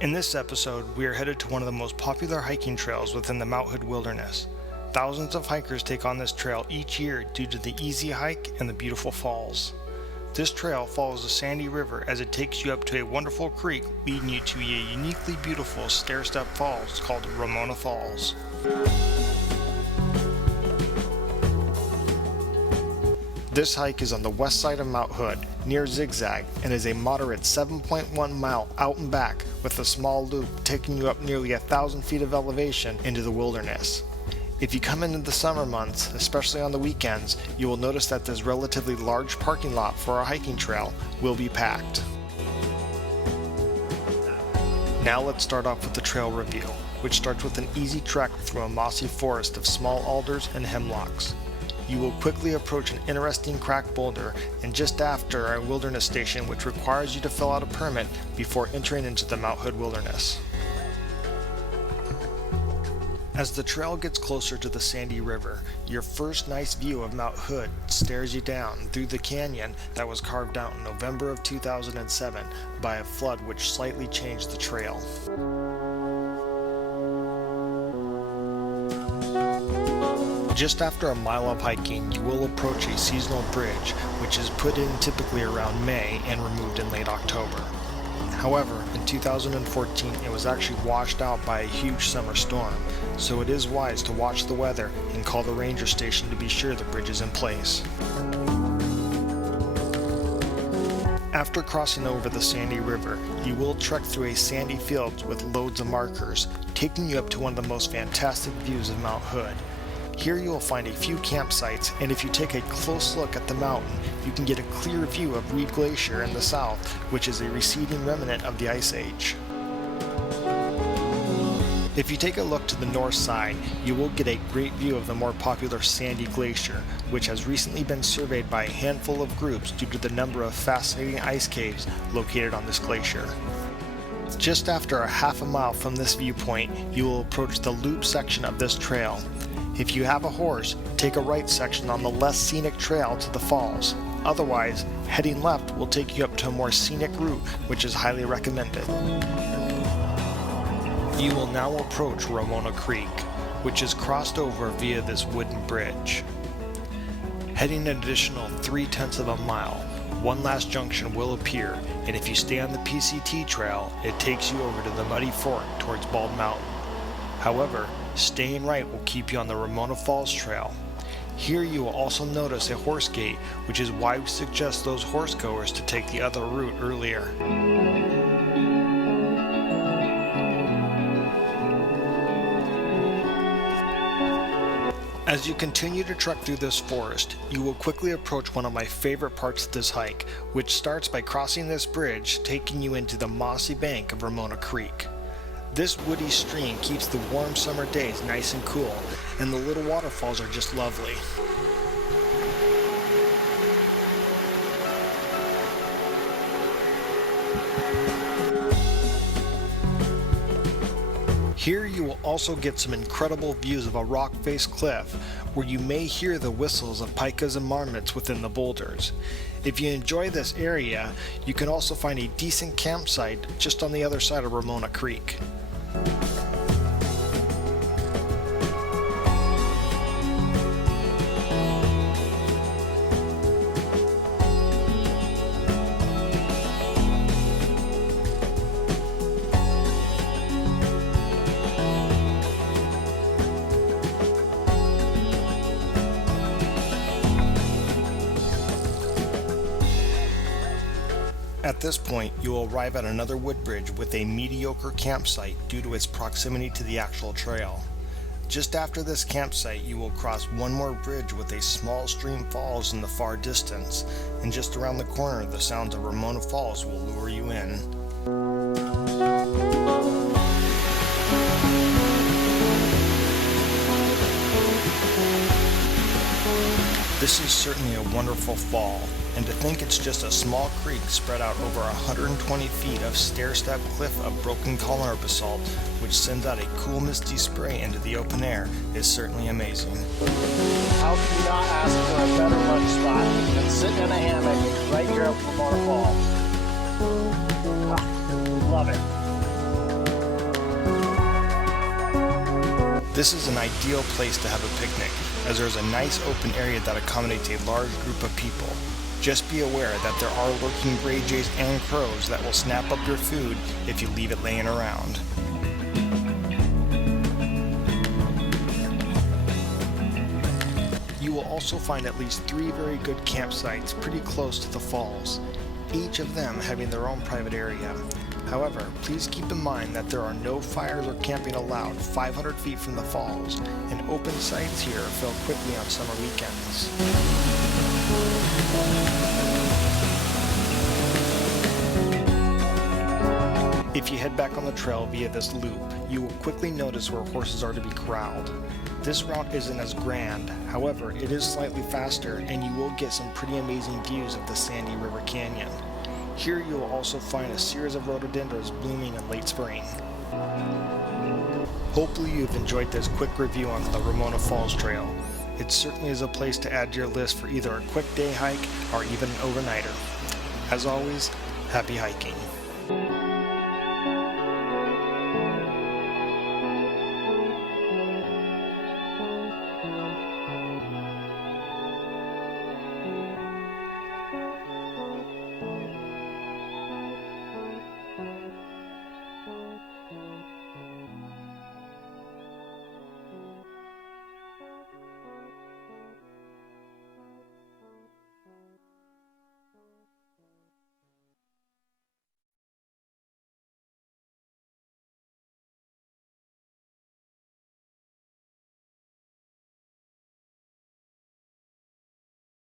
In this episode, we are headed to one of the most popular hiking trails within the Mount Hood Wilderness. Thousands of hikers take on this trail each year due to the easy hike and the beautiful falls. This trail follows the Sandy River as it takes you up to a wonderful creek leading you to a uniquely beautiful stair-step falls called Ramona Falls. This hike is on the west side of Mount Hood, near Zigzag, and is a moderate 7.1 mile out and back with a small loop taking you up nearly 1,000 feet of elevation into the wilderness. If you come into the summer months, especially on the weekends, you will notice that this relatively large parking lot for our hiking trail will be packed. Now let's start off with the trail review, which starts with an easy trek through a mossy forest of small alders and hemlocks. You will quickly approach an interesting cracked boulder and just after a wilderness station which requires you to fill out a permit before entering into the Mount Hood Wilderness. As the trail gets closer to the Sandy River, your first nice view of Mount Hood stares you down through the canyon that was carved out in November of 2007 by a flood which slightly changed the trail. Just after a mile of hiking, you will approach a seasonal bridge, which is put in typically around May and removed in late October. However, in 2014, it was actually washed out by a huge summer storm, so it is wise to watch the weather and call the ranger station to be sure the bridge is in place. After crossing over the Sandy River, you will trek through a sandy field with loads of markers, taking you up to one of the most fantastic views of Mount Hood. Here you will find a few campsites, and if you take a close look at the mountain, you can get a clear view of Reed Glacier in the south, which is a receding remnant of the Ice Age. If you take a look to the north side, you will get a great view of the more popular Sandy Glacier, which has recently been surveyed by a handful of groups due to the number of fascinating ice caves located on this glacier. Just after a half a mile from this viewpoint, you will approach the loop section of this trail. If you have a horse, take a right section on the less scenic trail to the falls. Otherwise, heading left will take you up to a more scenic route, which is highly recommended. You will now approach Ramona Creek, which is crossed over via this wooden bridge. Heading an additional 0.3 of a mile, one last junction will appear, and if you stay on the PCT trail, it takes you over to the Muddy Fork towards Bald Mountain. However, staying right will keep you on the Ramona Falls trail. Here you will also notice a horse gate, which is why we suggest those horse goers to take the other route earlier. As you continue to trek through this forest, you will quickly approach one of my favorite parts of this hike, which starts by crossing this bridge, taking you into the mossy bank of Ramona Creek. This woody stream keeps the warm summer days nice and cool, and the little waterfalls are just lovely. Here you will also get some incredible views of a rock-faced cliff where you may hear the whistles of pikas and marmots within the boulders. If you enjoy this area, you can also find a decent campsite just on the other side of Ramona Creek. At this point, you will arrive at another wood bridge with a mediocre campsite due to its proximity to the actual trail. Just after this campsite, you will cross one more bridge with a small stream falls in the far distance, and just around the corner, the sounds of Ramona Falls will lure you in. This is certainly a wonderful fall, and to think it's just a small creek spread out over 120 feet of stair-step cliff of broken columnar basalt, which sends out a cool misty spray into the open air, is certainly amazing. How can you not ask for a better lunch spot than sitting in a hammock right here at Ramona Falls? love it. This is an ideal place to have a picnic, as there is a nice open area that accommodates a large group of people. Just be aware that there are lurking gray jays and crows that will snap up your food if you leave it laying around. You will also find at least 3 very good campsites pretty close to the falls, each of them having their own private area. However, please keep in mind that there are no fires or camping allowed 500 feet from the falls, and open sites here fill quickly on summer weekends. If you head back on the trail via this loop, you will quickly notice where horses are to be corralled. This route isn't as grand, however, it is slightly faster and you will get some pretty amazing views of the Sandy River Canyon. Here you will also find a series of rhododendrons blooming in late spring. Hopefully you've enjoyed this quick review on the Ramona Falls Trail. It certainly is a place to add to your list for either a quick day hike or even an overnighter. As always, happy hiking.